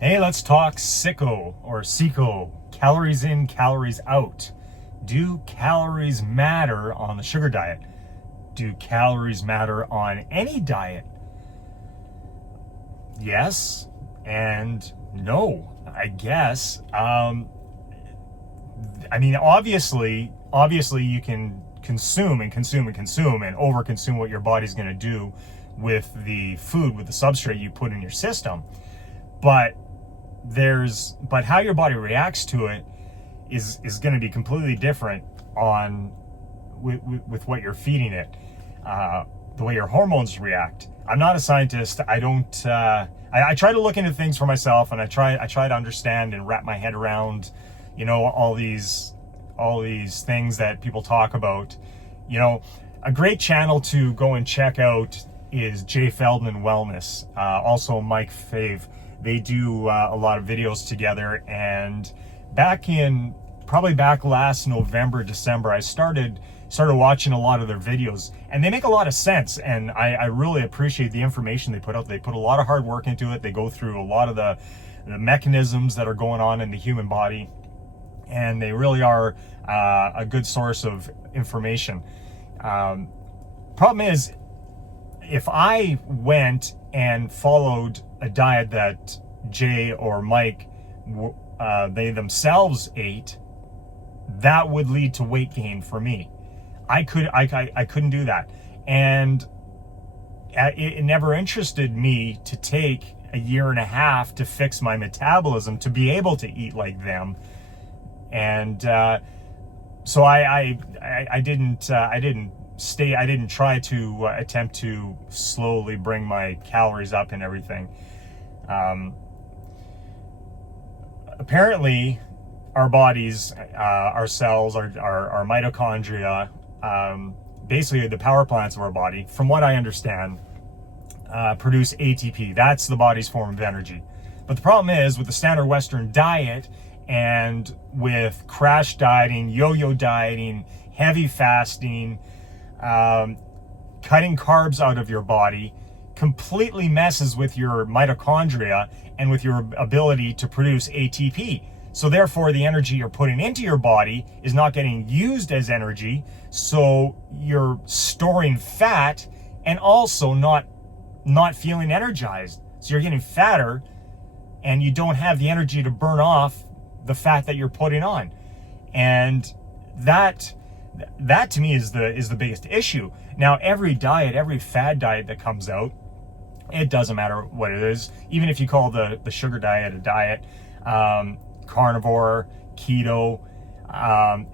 Hey, let's talk CICO or CICO, calories in, calories out. Do calories matter on the sugar diet? Do calories matter on any diet? Yes and no, I guess. Obviously you can consume and consume and consume and overconsume what your body's going to do with the food, with the substrate you put in your system. But how your body reacts to it is going to be completely different on with what you're feeding it, the way your hormones react. I'm not a scientist. I don't I try to look into things for myself, and I try to understand and wrap my head around, all these things that people talk about. A great channel to go and check out is Jay Feldman Wellness, also Mike Fave. They do a lot of videos together, and back last November, December, I started watching a lot of their videos, and they make a lot of sense, and I really appreciate the information they put out. They put a lot of hard work into it. They go through a lot of the mechanisms that are going on in the human body, and they really are a good source of information. Problem is, if I went and followed a diet that Jay or Mike they themselves ate, that would lead to weight gain for me. I couldn't do that, and it never interested me to take a year and a half to fix my metabolism to be able to eat like them, and so I didn't try to attempt to slowly bring my calories up and everything. Apparently, our bodies, our cells, our mitochondria, basically the power plants of our body, from what I understand, produce ATP. That's the body's form of energy. But the problem is, with the standard Western diet and with crash dieting, yo-yo dieting, heavy fasting, cutting carbs out of your body completely messes with your mitochondria and with your ability to produce ATP. So therefore, the energy you're putting into your body is not getting used as energy. So you're storing fat and also not feeling energized. So you're getting fatter, and you don't have the energy to burn off the fat that you're putting on. And that to me is the biggest issue. Now, every diet, every fad diet that comes out, it doesn't matter what it is. Even if you call the sugar diet a diet, carnivore, keto,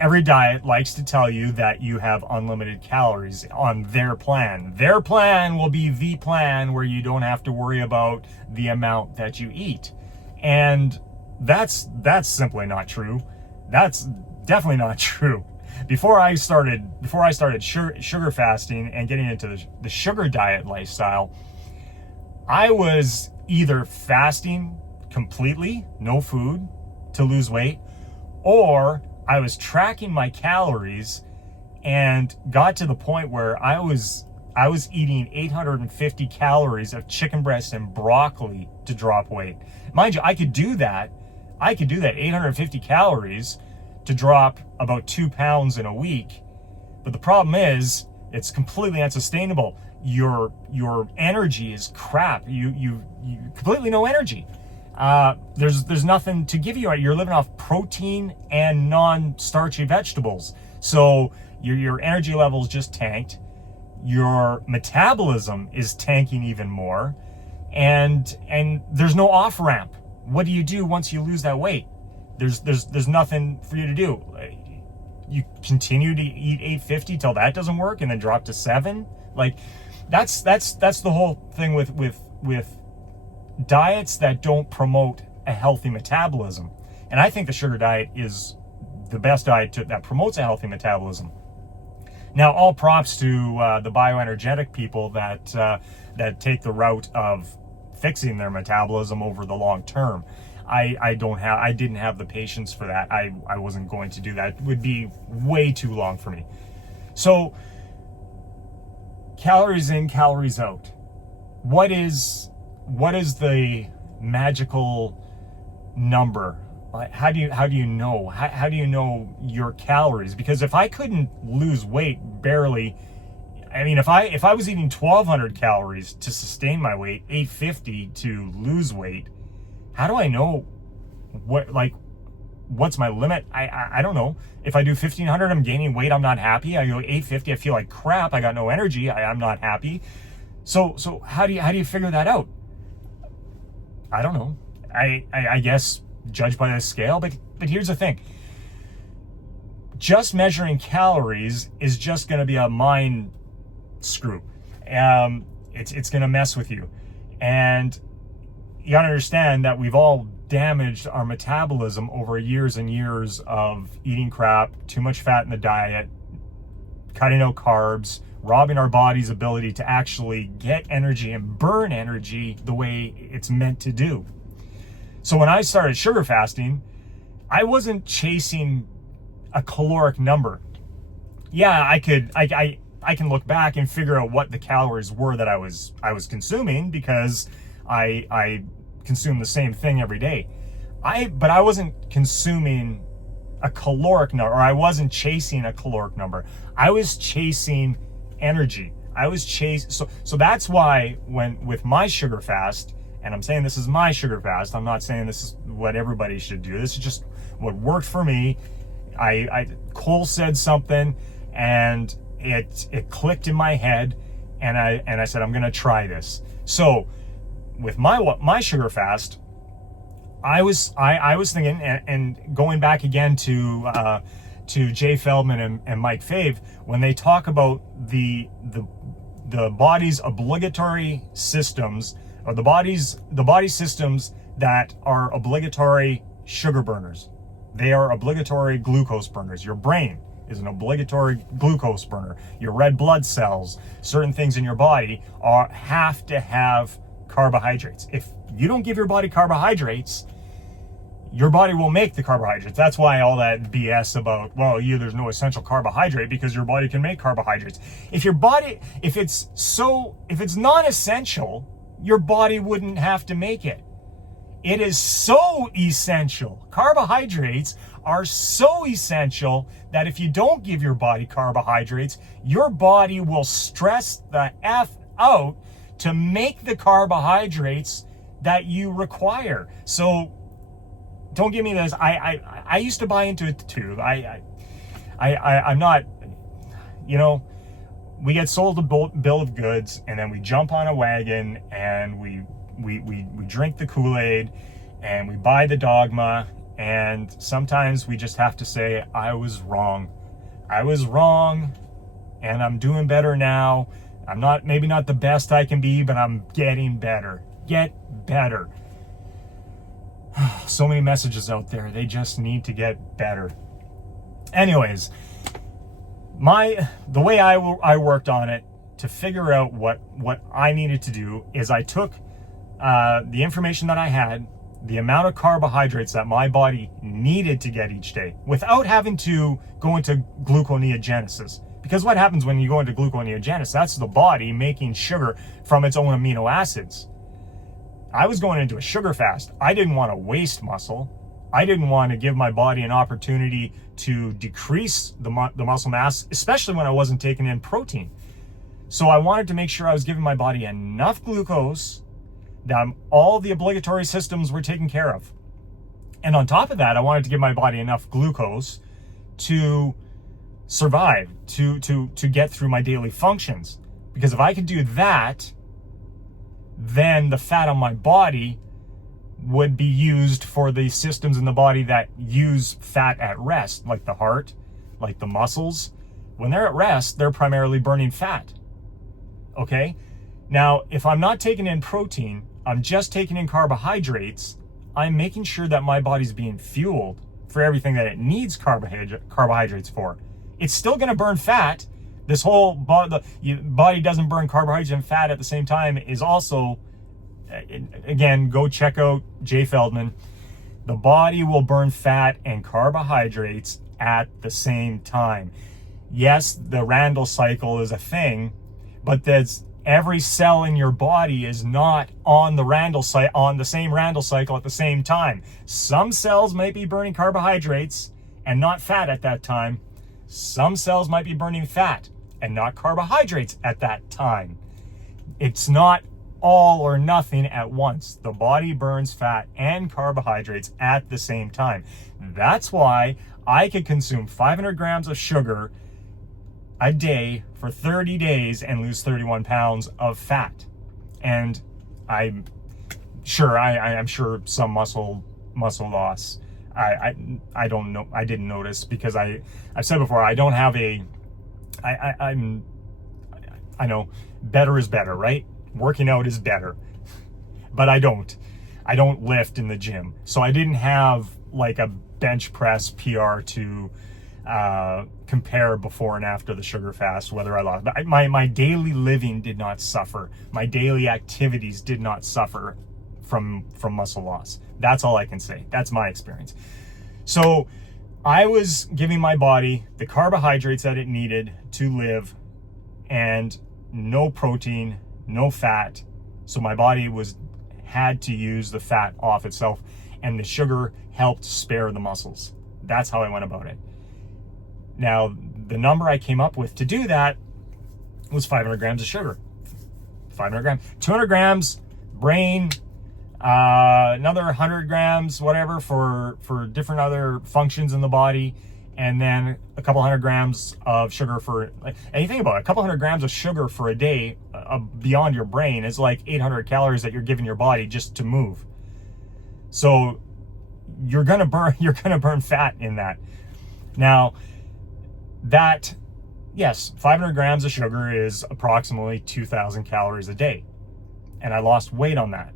every diet likes to tell you that you have unlimited calories on their plan. Their plan will be the plan where you don't have to worry about the amount that you eat. And that's simply not true. That's definitely not true. Before I started sugar fasting and getting into the sugar diet lifestyle, I was either fasting completely, no food, to lose weight, or I was tracking my calories and got to the point where I was eating 850 calories of chicken breast and broccoli to drop weight. Mind you, I could do that 850 calories to drop about 2 pounds in a week. But the problem is, it's completely unsustainable. Your energy is crap. You completely no energy. There's nothing to give you. You're living off protein and non-starchy vegetables. So your energy levels just tanked. Your metabolism is tanking even more, and there's no off ramp. What do you do once you lose that weight? There's nothing for you to do. You continue to eat 850 till that doesn't work, and then drop to 7. Like, that's the whole thing with diets that don't promote a healthy metabolism. And I think the sugar diet is the best diet that promotes a healthy metabolism. Now, all props to the bioenergetic people that take the route of fixing their metabolism over the long term. I didn't have the patience for that. I wasn't going to do that. It would be way too long for me. So, calories in, calories out. What is the magical number. Like, how do you know? How do you know your calories? Because if I couldn't lose weight barely, I mean, if I was eating 1,200 calories to sustain my weight, 850 to lose weight, how do I know what's my limit? I don't know. If I do 1,500, I'm gaining weight, I'm not happy. I go 850, I feel like crap. I got no energy. I'm not happy. So how do you figure that out? I don't know. I guess judge by the scale, but here's the thing. Just measuring calories is just going to be a mind screw. It's going to mess with you. And you got to understand that we've all damaged our metabolism over years and years of eating crap, too much fat in the diet, cutting out carbs, robbing our body's ability to actually get energy and burn energy the way it's meant to do. So when I started sugar fasting, I wasn't chasing a caloric number. Yeah, I can look back and figure out what the calories were that I was consuming, because I consume the same thing every day. But I wasn't consuming a caloric number, or I wasn't chasing a caloric number. I was chasing energy. So that's why with my sugar fast, and I'm saying this is my sugar fast, I'm not saying this is what everybody should do. This is just what worked for me. Cole said something and it clicked in my head, and I said, I'm gonna try this. So with my sugar fast, I was thinking, and going back again to Jay Feldman and Mike Fave, when they talk about the body's obligatory systems, or the body systems that are obligatory sugar burners. They are obligatory glucose burners. Your brain is an obligatory glucose burner. Your red blood cells, certain things in your body have to have carbohydrates. If you don't give your body carbohydrates, your body will make the carbohydrates. That's why all that BS about, there's no essential carbohydrate because your body can make carbohydrates. If it's non-essential, your body wouldn't have to make it. It is so essential. Carbohydrates are so essential that if you don't give your body carbohydrates, your body will stress the F out to make the carbohydrates that you require. So don't give me this. I used to buy into it too. I'm not, we get sold a bill of goods, and then we jump on a wagon and we drink the Kool-Aid and we buy the dogma, and sometimes we just have to say, I was wrong, and I'm doing better now. I'm maybe not the best I can be, but I'm getting better. Get better. So many messages out there. They just need to get better. Anyways, the way I worked on it to figure out what I needed to do is I took the information that I had, the amount of carbohydrates that my body needed to get each day, without having to go into gluconeogenesis. Because what happens when you go into gluconeogenesis? That's the body making sugar from its own amino acids. I was going into a sugar fast. I didn't want to waste muscle. I didn't want to give my body an opportunity to decrease the muscle mass, especially when I wasn't taking in protein. So I wanted to make sure I was giving my body enough glucose that all the obligatory systems were taken care of. And on top of that, I wanted to give my body enough glucose to survive, to get through my daily functions. Because if I could do that, then the fat on my body would be used for the systems in the body that use fat at rest, like the heart, like the muscles. When they're at rest, they're primarily burning fat. Okay? Now, if I'm not taking in protein, I'm just taking in carbohydrates, I'm making sure that my body's being fueled for everything that it needs carbohydrates for. It's still going to burn fat. This whole body doesn't burn carbohydrates and fat at the same time is also, again, go check out Jay Feldman. The body will burn fat and carbohydrates at the same time. Yes, the Randall cycle is a thing, but every cell in your body is not on the same Randall cycle at the same time. Some cells might be burning carbohydrates and not fat at that time. Some cells might be burning fat and not carbohydrates at that time. It's not all or nothing at once. The body burns fat and carbohydrates at the same time. That's why I could consume 500 grams of sugar a day for 30 days and lose 31 pounds of fat. And I'm sure some muscle loss. I don't know. I didn't notice because I've said before, I don't have I know better is better, right? Working out is better, but I don't lift in the gym. So I didn't have like a bench press PR to compare before and after the sugar fast, whether I lost. But my daily living did not suffer. My daily activities did not suffer from muscle loss. That's all I can say. That's my experience. So I was giving my body the carbohydrates that it needed to live and no protein, no fat. So my body had to use the fat off itself, and the sugar helped spare the muscles. That's how I went about it. Now, the number I came up with to do that was 500 grams of sugar. 500 grams, 200 grams brain, another 100 grams, whatever, for different other functions in the body, and then a couple 100 grams of sugar for, and you think about it, a couple 100 grams of sugar for a day beyond your brain is like 800 calories that you're giving your body just to move. So you're gonna burn fat in that. Now, that, yes, 500 grams of sugar is approximately 2,000 calories a day. And I lost weight on that.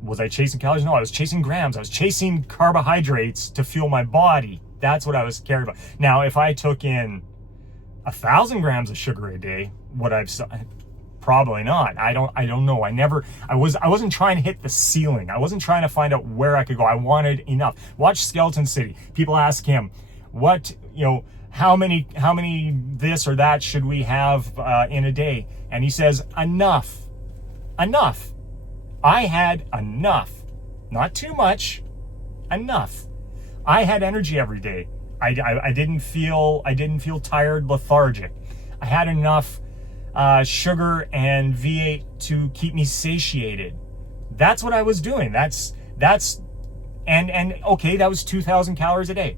Was I chasing calories? No, I was chasing grams. I was chasing carbohydrates to fuel my body. That's what I was caring about. Now, if I took in 1,000 grams of sugar a day, probably not. I don't know. I wasn't trying to hit the ceiling. I wasn't trying to find out where I could go. I wanted enough. Watch Skeleton City. People ask him, how many this or that should we have in a day? And he says, enough. I had enough. Not too much, enough. I had energy every day. I didn't feel tired, lethargic. I had enough sugar and V8 to keep me satiated. That's what I was doing. And okay, that was 2,000 calories a day.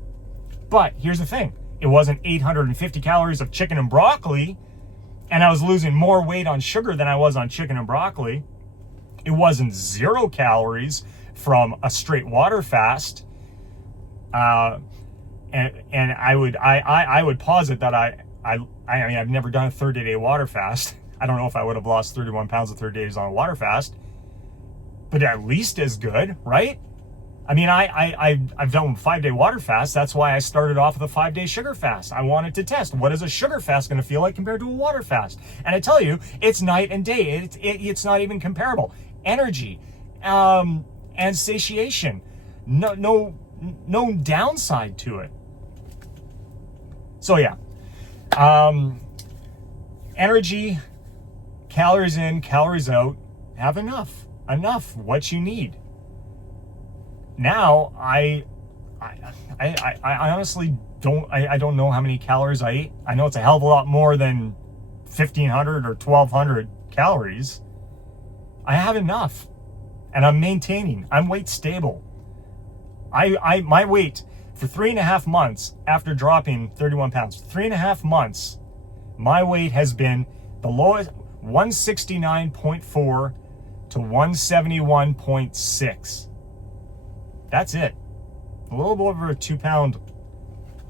But here's the thing. It wasn't 850 calories of chicken and broccoli, and I was losing more weight on sugar than I was on chicken and broccoli. It wasn't 0 calories from a straight water fast. And I would posit that I mean, I've never done a 30-day water fast. I don't know if I would have lost 31 pounds of 30 days on a water fast, but at least as good, right? I mean, I've done 5-day water fast. That's why I started off with a 5-day sugar fast. I wanted to test, what is a sugar fast going to feel like compared to a water fast? And I tell you, it's night and day. It's not even comparable. Energy, and satiation. No downside to it. So yeah, energy, calories in, calories out. Have enough. What you need. Now I honestly don't know how many calories I eat. I know it's a hell of a lot more than 1,500 or 1,200 calories. I have enough, and I'm maintaining. I'm weight stable. My weight for 3.5 months after dropping 31 pounds, 3.5 months, my weight has been the lowest, 169.4 to 171.6. That's it. A little over a 2-pound,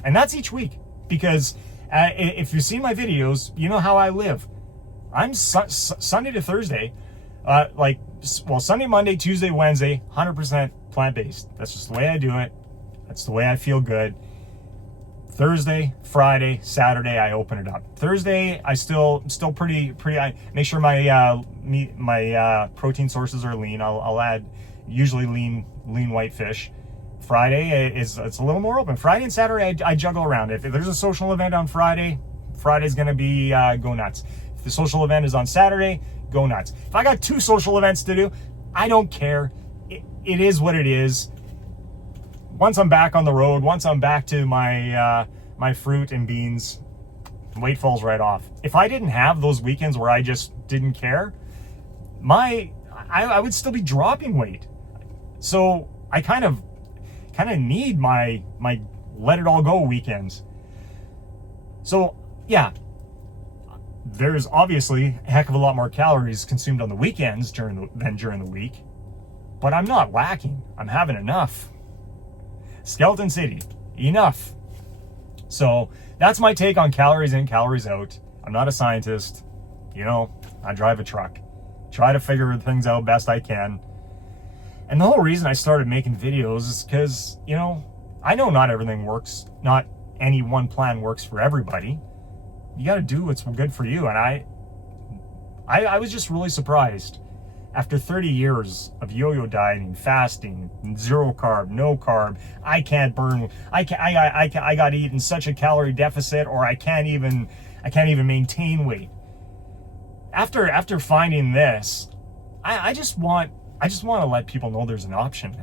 and that's each week. Because if you've seen my videos, you know how I live. I'm Sunday to Thursday. Sunday, Monday, Tuesday, Wednesday, 100% plant-based. That's just the way I do it. That's the way I feel good. Thursday, Friday, Saturday, I open it up. Thursday, I still pretty. I make sure my protein sources are lean. I'll add usually lean whitefish. Friday it's a little more open. Friday and Saturday, I juggle around. If there's a social event on Friday, Friday's gonna be go nuts. the social event is on Saturday, go nuts. If I got 2 social events to do, I don't care. It is what it is. Once I'm back on the road, once I'm back to my my fruit and beans, weight falls right off. If I didn't have those weekends where I just didn't care, I would still be dropping weight. So I kind of need my let it all go weekends. So yeah, there's obviously a heck of a lot more calories consumed on the weekends than during the week, but I'm not lacking. I'm having enough. Skeleton City, enough. So that's my take on calories in, calories out. I'm not a scientist. You know, I drive a truck. Try to figure things out best I can. And the whole reason I started making videos is because, you know, I know not everything works. Not any one plan works for everybody. You got to do what's good for you. And I was just really surprised. After 30 years of yo-yo dieting, fasting, zero carb, no carb, I can't burn. I got to eat in such a calorie deficit, or I can't even maintain weight. After finding this, I just want to let people know there's an option.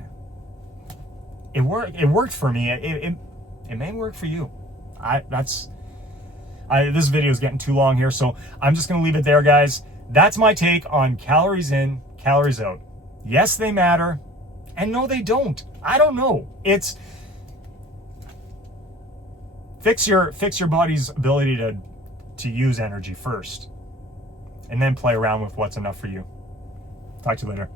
It worked for me. It may work for you. This video is getting too long here, so I'm just gonna leave it there, guys. That's my take on calories in, calories out. Yes, they matter, and no, they don't. I don't know. It's fix your body's ability to use energy first, and then play around with what's enough for you. Talk to you later.